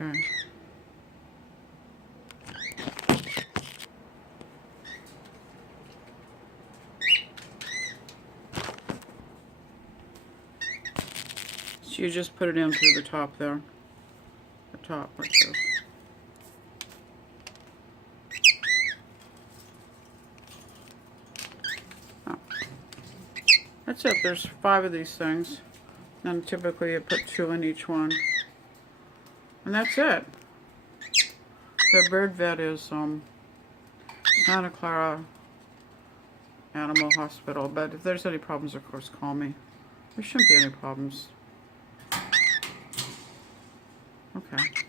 Okay. So you just put it in through the top there. The top, like this. Oh. That's it. There's 5 of these things. And typically you put 2 in each one. And that's it. The bird vet is Santa Clara Animal Hospital. But if there's any problems, of course, call me. There shouldn't be any problems. Okay.